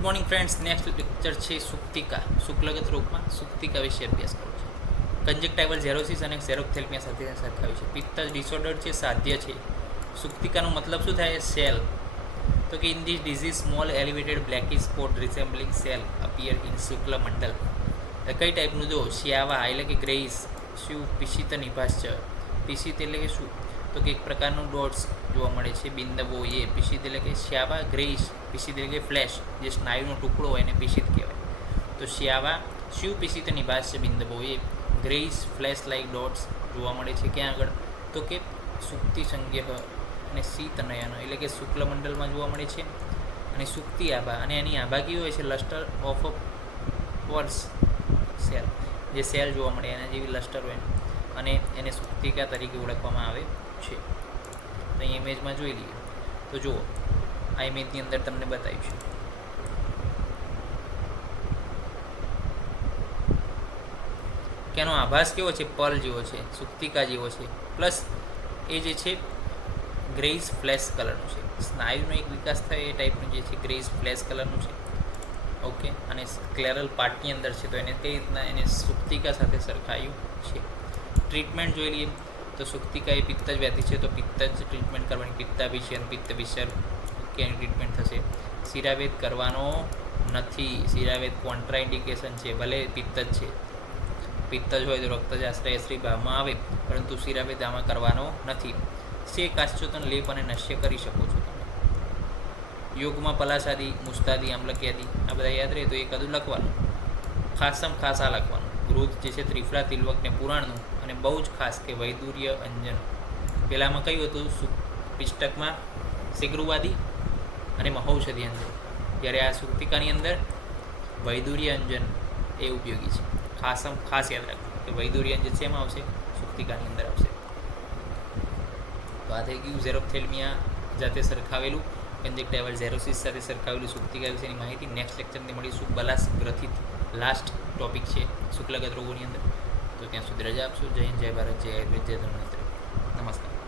Good morning friends. Next lecture છે સુક્તિકા. શુક્લગત રોગમાં સુક્તિકા વિશે અભ્યાસ કરો છે. કંજક્ટાઇવલ ઝેરોસિસ અને ઝેરોપ્થેલ્મિયા સાથે સરખાવ્યું છે. પિત્ત ડિસઓર્ડર છે, સાધ્ય છે. સુક્તિકાનો મતલબ શું થાય? સેલ. તો કે in this disease small elevated blackish spot resembling cell appear in શુક્લ મંડલ. કઈ ટાઈપનું? જો શ્યાવા એટલે કે ગ્રેઇસ. શું? પિશિત નિભાસ છે. પિશિત એટલે કે શું? તો કે એક પ્રકારનું ડોટ્સ જોવા મળે છે, બિંદવો. એ પિશિત એટલે કે શ્યાવા, ગ્રેઇશ. પિશિત એટલે કે ફ્લેશ, જે સ્નાયુનો ટુકડો હોય એને પિશિત કહેવાય. તો શ્યાવા શિવ પિશિત નિભાસ છે, બિંદવો. એ ગ્રેઇશ ફ્લેશ લાઇક ડોટ્સ જોવા મળે છે. ક્યાં આગળ? તો કે સુક્તિ સંજ્ઞ અને શીતનયન એટલે કે શુક્લ મંડળમાં જોવા મળે છે. અને સુક્તિ આભા, અને એની આભા કેવી હોય છે? લસ્ટર ઓફ વર્સ સેલ, જે સેલ જોવા મળે એના જેવી લસ્ટર હોય, અને એને સુક્તિકા તરીકે ઓળખવામાં આવે છે. તો અહીં ઇમેજમાં જોઈ લઈએ. તો જુઓ, આ ઇમેજની અંદર તમને બતાવ્યું છે. કે એનો આભાસ કેવો છે? પર્લ જેવો છે, સુક્તિકા જેવો છે. પ્લસ એ જે છે ગ્રેઇશ ફ્લેશ કલરનું છે. સ્નાયુનો એક વિકાસ થાય એ ટાઈપનું જે છે ગ્રેઇશ ફ્લેશ કલરનું છે. ઓકે. અને સ્ક્લેરલ પાર્ટની અંદર છે, તો એને કઈ રીતના એને સુક્તિકા સાથે સરખાયું છે. ટ્રીટમેન્ટ જોઈ લઈએ. તો સુક્તિકા એ પિત્ત જ વ્યાધિ છે, તો પિત્ત જ ટ્રીટમેન્ટ કરવાની. પિત્તાભિષેન, પિત્તવિષર, ઓકે, એની ટ્રીટમેન્ટ થશે. શિરાવેદ કરવાનો નથી. શિરાવેદ કોન્ટ્રાઇન્ડિકેશન છે. ભલે પિત્ત જ છે, પિત્ત જ હોય તો રક્તજાસ્ત્રાયશ્રી ભાવમાં આવે, પરંતુ શિરાવેદ આમાં કરવાનો નથી. સે કાશ્ચોતન લેપ અને નશ્ય કરી શકો છો તમે. યોગમાં પલાશાદી, મુસ્તાદી, આમલકિયાદી આ બધા યાદ રહે તો એકાદું લખવાનું. ખાસમ ખાસ આ લખવાનું. ગૃહ જે છે ત્રિફળા તિલવક ને પુરાણનું, અને બહુ જ ખાસ કે વૈદુર્ય અંજન. પહેલાંમાં કયું હતું? પિષ્ટકમાં શીઘ્રવાદી અને મહૌષધિ અંજન. જ્યારે આ સુક્તિકાની અંદર વૈદુર્ય અંજન એ ઉપયોગી છે. ખાસમ ખાસ યાદ રાખવું કે વૈદુર્ય અંજન શેમાં આવશે? સુક્તિકાની અંદર આવશે. તો આ થઈ ગયું ઝેરોપ્થેલ્મિયા જાતે સરખાવેલું, કંજક્ટાઇવલ ઝેરોસિસ સાથે સરખાવેલું સુક્તિકા વિશેની માહિતી. નેક્સ્ટ લેક્ચરની મળીશું. બલાસ ગ્રથિત લાસ્ટ ટોપિક છે શુક્લગત રોગોની અંદર. તો ત્યાં સુધી રજા આપશો. જય હિન્દ, જય ભારત, જય આયુર્વેદ, જય ધન્વંતરી. નમસ્કાર.